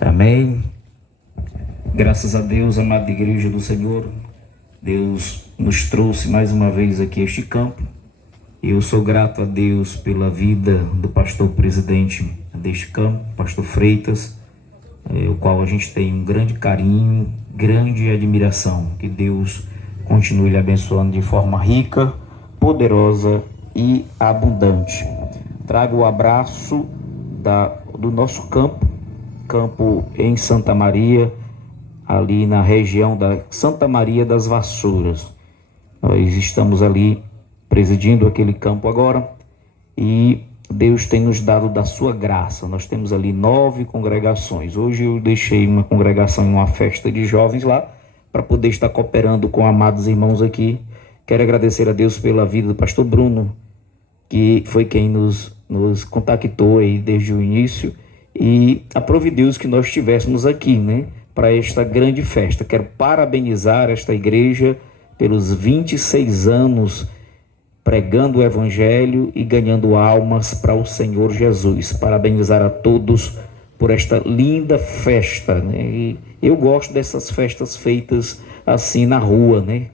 Amém. Graças a Deus, amada igreja do Senhor, Deus nos trouxe mais uma vez aqui a este campo. E eu sou grato a Deus pela vida do pastor presidente deste campo, pastor Freitas, o qual a gente tem um grande carinho, grande admiração. Que Deus continue lhe abençoando de forma rica, poderosa e abundante. Trago o abraço do nosso campo em Santa Maria, ali na região da Santa Maria das Vassouras. Nós estamos ali presidindo aquele campo agora e Deus tem nos dado da sua graça. Nós temos ali 9 congregações. Hoje eu deixei uma congregação em uma festa de jovens lá para poder estar cooperando com amados irmãos aqui. Quero agradecer a Deus pela vida do pastor Bruno, que foi quem nos contactou aí desde o início e aprove Deus que nós estivéssemos aqui, né, para esta grande festa. Quero parabenizar esta igreja pelos 26 anos pregando o evangelho e ganhando almas para o Senhor Jesus. Parabenizar a todos por esta linda festa, né? E eu gosto dessas festas feitas assim na rua, né?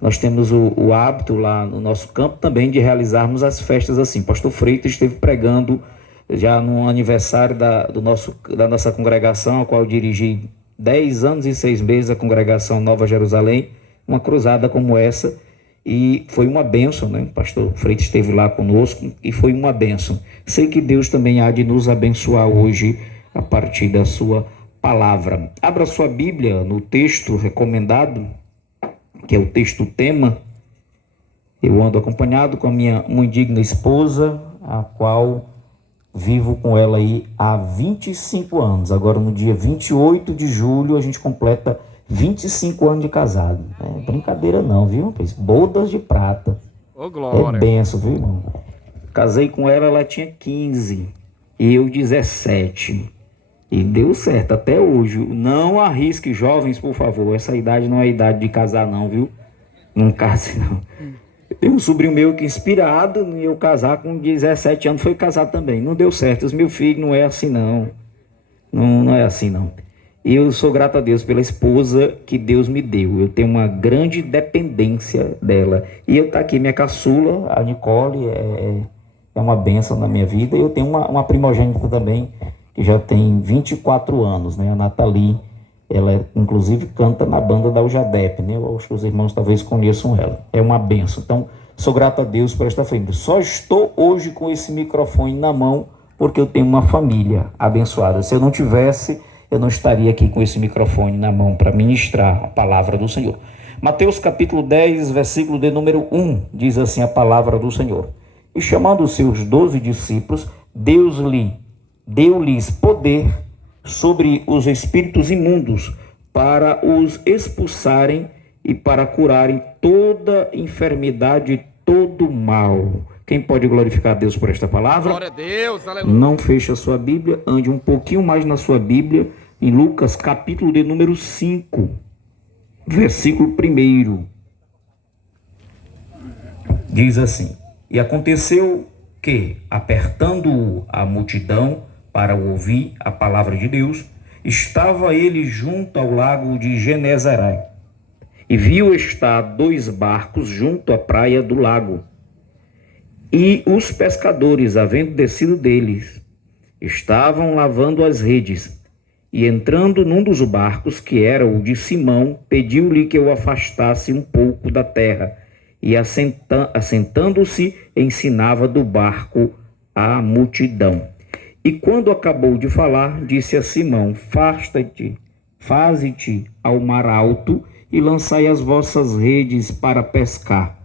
Nós temos o hábito lá no nosso campo também de realizarmos as festas assim. Pastor Freitas esteve pregando já no aniversário da nossa congregação, a qual eu dirigi 10 anos e 6 meses, a congregação Nova Jerusalém, uma cruzada como essa, e foi uma bênção, né? O pastor Freitas esteve lá conosco e foi uma bênção. Sei que Deus também há de nos abençoar hoje a partir da sua palavra. Abra sua Bíblia no texto recomendado, que é o texto tema. Eu ando acompanhado com a minha muito digna esposa, a qual vivo com ela aí há 25 anos. Agora no dia 28 de julho a gente completa 25 anos de casado. Não é brincadeira não, viu? Bodas de prata. Ô, glória. É benção, viu, irmão? Casei com ela, ela tinha 15 e eu 17. E deu certo até hoje. Não arrisque, jovens, por favor. Essa idade não é idade de casar não, viu? Não case não. Tem um sobrinho meu que, inspirado em eu casar com 17 anos, foi casar também. Não deu certo. Os meus filhos não é assim não. Não é assim não. E eu sou grato a Deus pela esposa que Deus me deu. Eu tenho uma grande dependência dela. E eu tá aqui, minha caçula, a Nicole, é uma bênção na minha vida. E eu tenho uma primogênita também, que já tem 24 anos, né? A Nathalie. Ela, inclusive, canta na banda da UJADEP, né? Eu acho que os irmãos talvez conheçam ela. É uma bênção. Então, sou grato a Deus por esta família. Só estou hoje com esse microfone na mão porque eu tenho uma família abençoada. Se eu não tivesse, eu não estaria aqui com esse microfone na mão para ministrar a palavra do Senhor. Mateus capítulo 10, versículo de número 1, diz assim a palavra do Senhor. E chamando os seus 12 discípulos, deu-lhes poder sobre os espíritos imundos para os expulsarem e para curarem toda enfermidade e todo mal. Quem pode glorificar a Deus por esta palavra? Glória a Deus, aleluia. Não feche a sua Bíblia, ande um pouquinho mais na sua Bíblia, em Lucas capítulo de número 5, versículo 1. Diz assim: E aconteceu que, apertando a multidão para ouvir a palavra de Deus, estava ele junto ao lago de Genezaré, e viu estar 2 barcos junto à praia do lago. E os pescadores, havendo descido deles, estavam lavando as redes. E entrando num dos barcos, que era o de Simão, pediu-lhe que o afastasse um pouco da terra. E assentando-se, ensinava do barco a multidão. E quando acabou de falar, disse a Simão: faze-te ao mar alto e lançai as vossas redes para pescar.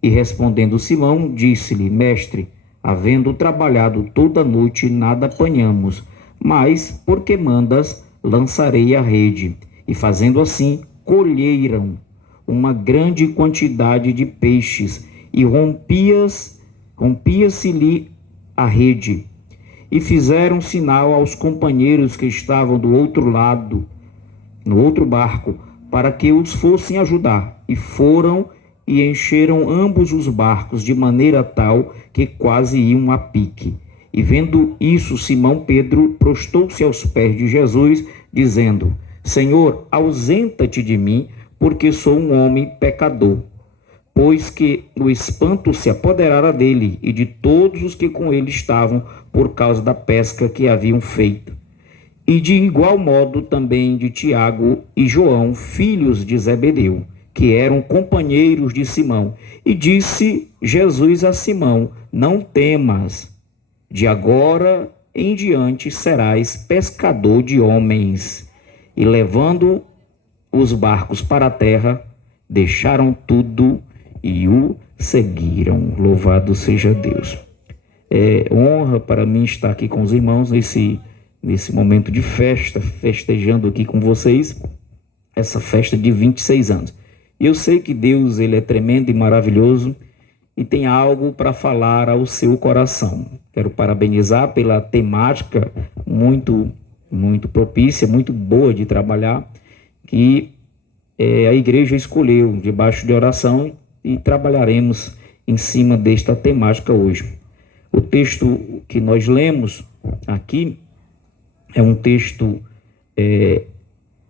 E respondendo Simão, disse-lhe: Mestre, havendo trabalhado toda a noite, nada apanhamos, mas, porque mandas, lançarei a rede. E fazendo assim, colheram uma grande quantidade de peixes, e rompia-se-lhe a rede. E fizeram sinal aos companheiros que estavam do outro lado, no outro barco, para que os fossem ajudar. E foram e encheram ambos os barcos, de maneira tal que quase iam a pique. E vendo isso, Simão Pedro prostou-se aos pés de Jesus, dizendo: Senhor, ausenta-te de mim, porque sou um homem pecador. Pois que o espanto se apoderara dele e de todos os que com ele estavam, por causa da pesca que haviam feito. E de igual modo também de Tiago e João, filhos de Zebedeu, que eram companheiros de Simão. E disse Jesus a Simão: Não temas, de agora em diante serás pescador de homens. E levando os barcos para a terra, deixaram tudo e o seguiram. Louvado seja Deus. É honra para mim estar aqui com os irmãos nesse momento de festa, festejando aqui com vocês essa festa de 26 anos. E eu sei que Deus, ele é tremendo e maravilhoso e tem algo para falar ao seu coração. Quero parabenizar pela temática muito propícia, muito boa de trabalhar, que a igreja escolheu debaixo de oração, e trabalharemos em cima desta temática hoje. O texto que nós lemos aqui é um texto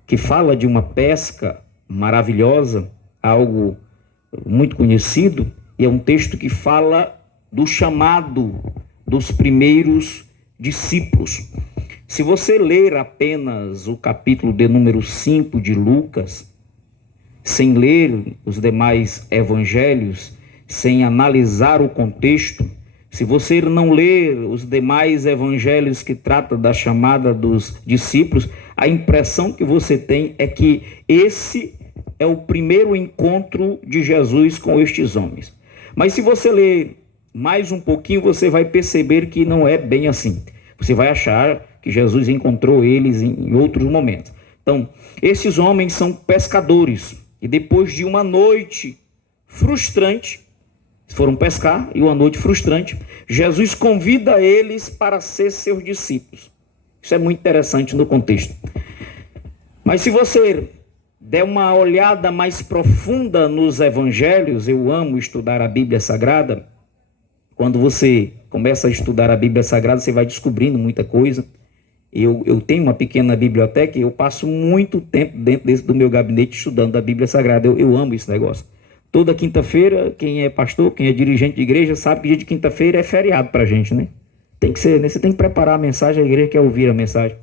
que fala de uma pesca maravilhosa, algo muito conhecido, e é um texto que fala do chamado dos primeiros discípulos. Se você ler apenas o capítulo de número 5 de Lucas, sem ler os demais evangelhos, sem analisar o contexto, se você não ler os demais evangelhos que tratam da chamada dos discípulos, a impressão que você tem é que esse é o primeiro encontro de Jesus com estes homens. Mas se você ler mais um pouquinho, você vai perceber que não é bem assim. Você vai achar que Jesus encontrou eles em outros momentos. Então, esses homens são pescadores. E depois de uma noite frustrante, foram pescar, e uma noite frustrante, Jesus convida eles para ser seus discípulos. Isso é muito interessante no contexto. Mas se você der uma olhada mais profunda nos evangelhos, eu amo estudar a Bíblia Sagrada. Quando você começa a estudar a Bíblia Sagrada, você vai descobrindo muita coisa. Eu tenho uma pequena biblioteca e eu passo muito tempo dentro do meu gabinete estudando a Bíblia Sagrada. Eu amo esse negócio. Toda quinta-feira, quem é pastor, quem é dirigente de igreja, sabe que dia de quinta-feira é feriado pra gente, né? Tem que ser, né? Você tem que preparar a mensagem, a igreja quer ouvir a mensagem.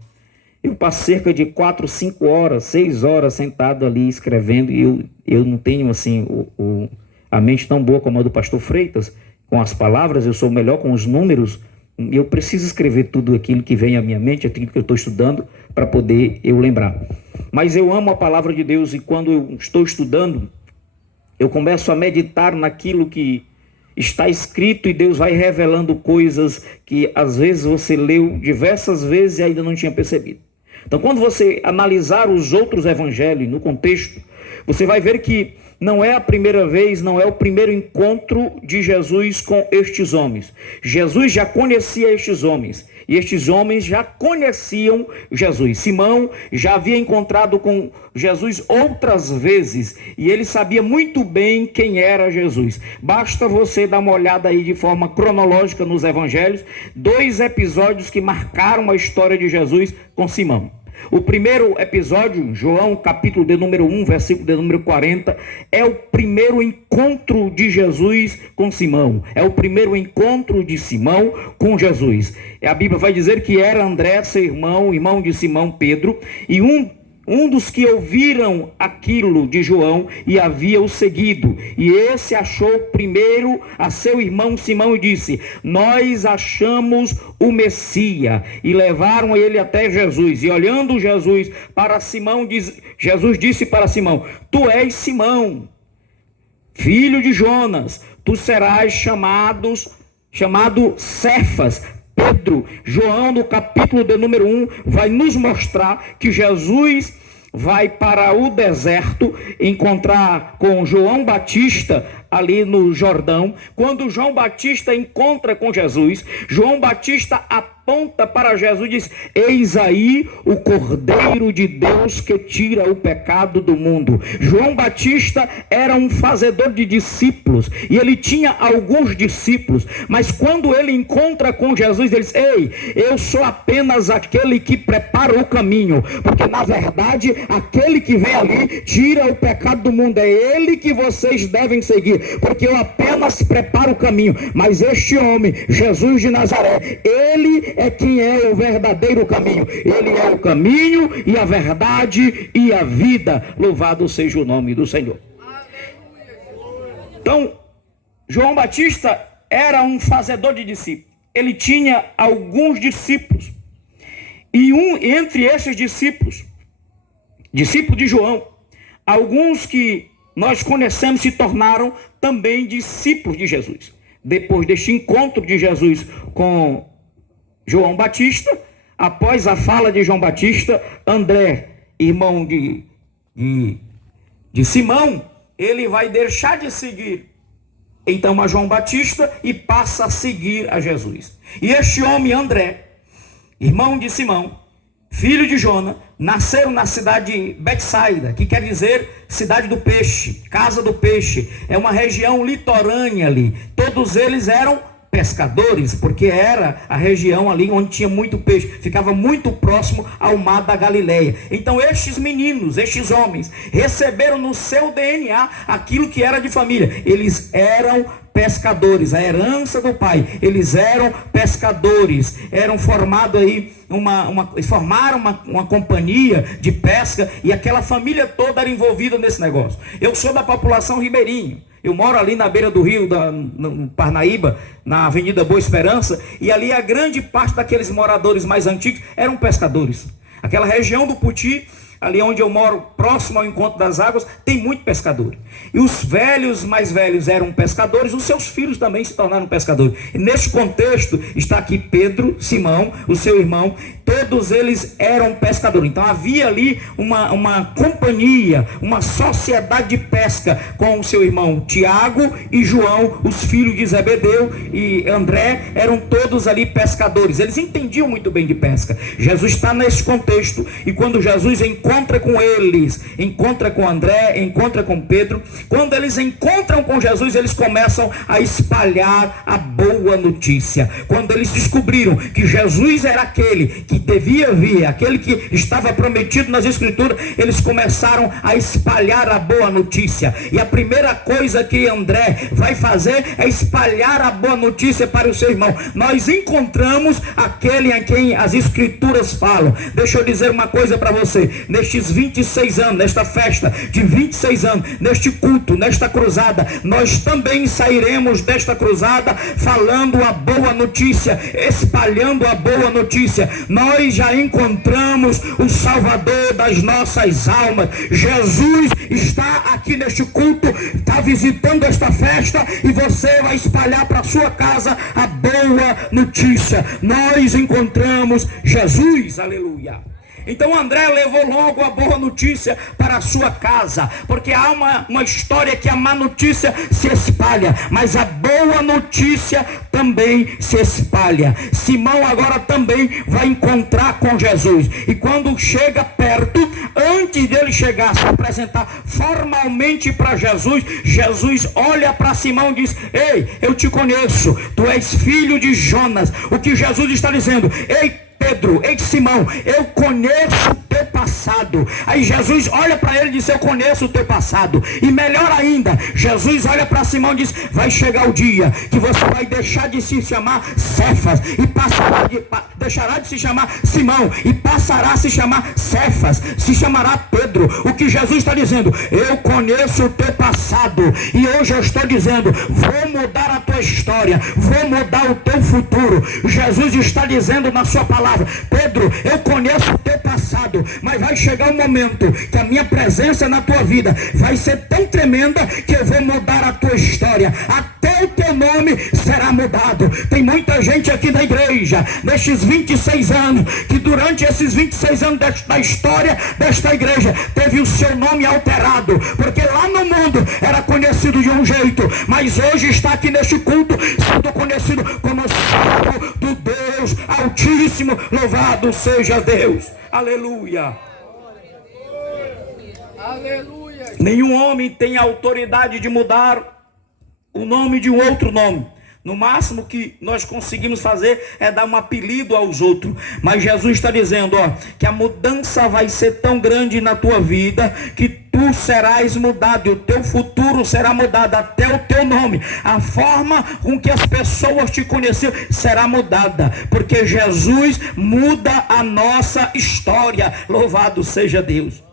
Eu passo cerca de 4, 5 horas, 6 horas sentado ali escrevendo, e eu não tenho assim a mente tão boa como a do pastor Freitas, com as palavras. Eu sou melhor com os números. Eu preciso escrever tudo aquilo que vem à minha mente, aquilo que eu estou estudando, para poder eu lembrar. Mas eu amo a palavra de Deus, e quando eu estou estudando, eu começo a meditar naquilo que está escrito, e Deus vai revelando coisas que às vezes você leu diversas vezes e ainda não tinha percebido. Então, quando você analisar os outros evangelhos no contexto, você vai ver que não é a primeira vez, não é o primeiro encontro de Jesus com estes homens. Jesus já conhecia estes homens, e estes homens já conheciam Jesus. Simão já havia encontrado com Jesus outras vezes, e ele sabia muito bem quem era Jesus. Basta você dar uma olhada aí de forma cronológica nos evangelhos, 2 episódios que marcaram a história de Jesus com Simão. O primeiro episódio, João, capítulo de número 1, versículo de número 40, é o primeiro encontro de Jesus com Simão. É o primeiro encontro de Simão com Jesus. A Bíblia vai dizer que era André, seu irmão de Simão Pedro, e um dos que ouviram aquilo de João e havia o seguido. E esse achou primeiro a seu irmão Simão e disse: nós achamos o Messias. E levaram ele até Jesus. E olhando Jesus para Simão, Jesus disse para Simão: tu és Simão, filho de Jonas, tu serás chamado Cefas, Pedro. João, no capítulo de número 1, vai nos mostrar que Jesus vai para o deserto encontrar com João Batista ali no Jordão, quando João Batista encontra com Jesus, João Batista aponta para Jesus e diz: eis aí o Cordeiro de Deus que tira o pecado do mundo. João Batista era um fazedor de discípulos, e ele tinha alguns discípulos, mas quando ele encontra com Jesus, ele diz: ei, eu sou apenas aquele que prepara o caminho, porque na verdade aquele que vem ali tira o pecado do mundo, é ele que vocês devem seguir, porque eu apenas preparo o caminho. Mas este homem, Jesus de Nazaré, ele é quem é o verdadeiro caminho, ele é o caminho e a verdade e a vida. Louvado seja o nome do Senhor. Então, João Batista era um fazedor de discípulos, ele tinha alguns discípulos, e entre esses discípulos de João, alguns que nós conhecemos se tornaram também discípulos de Jesus. Depois deste encontro de Jesus com João Batista, após a fala de João Batista, André, irmão de Simão, ele vai deixar de seguir então a João Batista e passa a seguir a Jesus. E este homem, André, irmão de Simão, filho de Jonas, nasceram na cidade de Betsaida, que quer dizer cidade do peixe, casa do peixe. É uma região litorânea ali. Todos eles eram pescadores, porque era a região ali onde tinha muito peixe, ficava muito próximo ao mar da Galileia. Então estes meninos, estes homens, receberam no seu DNA aquilo que era de família. Eles eram pescadores, a herança do pai. Eles eram pescadores, eram formados aí formaram uma companhia de pesca, e aquela família toda era envolvida nesse negócio. Eu sou da população ribeirinho. Eu moro ali na beira do rio, no Parnaíba, na Avenida Boa Esperança, e ali a grande parte daqueles moradores mais antigos eram pescadores. Aquela região do Puti, ali onde eu moro, próximo ao encontro das águas, tem muito pescador. E os velhos, mais velhos, eram pescadores, os seus filhos também se tornaram pescadores. E nesse contexto está aqui Pedro, Simão, o seu irmão, todos eles eram pescadores. Então havia ali uma companhia, uma sociedade de pesca com o seu irmão Tiago e João, os filhos de Zebedeu e André, eram todos ali pescadores. Eles entendiam muito bem de pesca. Jesus está nesse contexto, e quando Jesus encontra com eles, encontra com André, encontra com Pedro, quando eles encontram com Jesus, eles começam a espalhar a boa notícia. Quando eles descobriram que Jesus era aquele que devia vir, aquele que estava prometido nas Escrituras, eles começaram a espalhar a boa notícia. E a primeira coisa que André vai fazer é espalhar a boa notícia para o seu irmão. Nós encontramos aquele a quem as Escrituras falam. Deixa eu dizer uma coisa para você. Nestes 26 anos, nesta festa de 26 anos, neste culto, nesta cruzada, nós também sairemos desta cruzada falando a boa notícia, espalhando a boa notícia. Nós já encontramos o Salvador das nossas almas. Jesus está aqui neste culto, está visitando esta festa, e você vai espalhar para a sua casa a boa notícia. Nós encontramos Jesus, aleluia. Então André levou logo a boa notícia para a sua casa, porque há uma história que a má notícia se espalha, mas a boa notícia também se espalha. Simão agora também vai encontrar com Jesus, e quando chega perto, antes dele chegar a se apresentar formalmente para Jesus, Jesus olha para Simão e diz: ei, eu te conheço, tu és filho de Jonas. O que Jesus está dizendo: ei Pedro, ei Simão, eu conheço o teu passado. Aí Jesus olha para ele e diz: eu conheço o teu passado. E melhor ainda, Jesus olha para Simão e diz: vai chegar o dia que você vai deixar de se chamar Cefas e deixará de se chamar Simão e passará a se chamar Cefas, se chamará Pedro. O que Jesus está dizendo: eu conheço o teu passado, e hoje eu estou dizendo: vou mudar a tua história, vou mudar o teu futuro. Jesus está dizendo na sua palavra: Pedro, eu conheço o teu passado, mas vai chegar chegar um momento que a minha presença na tua vida vai ser tão tremenda que eu vou mudar a tua história. Até o teu nome será mudado. Tem muita gente aqui da igreja, nestes 26 anos, que durante esses 26 anos da história desta igreja, teve o seu nome alterado, porque lá no mundo era conhecido de um jeito, mas hoje está aqui neste culto, sendo conhecido como servo do Deus Altíssimo. Louvado seja Deus. Aleluia. Aleluia. Nenhum homem tem autoridade de mudar o nome de um outro nome. No máximo que nós conseguimos fazer é dar um apelido aos outros. Mas Jesus está dizendo, que a mudança vai ser tão grande na tua vida que tu serás mudado e o teu futuro será mudado, até o teu nome. A forma com que as pessoas te conheceram será mudada, porque Jesus muda a nossa história. Louvado seja Deus.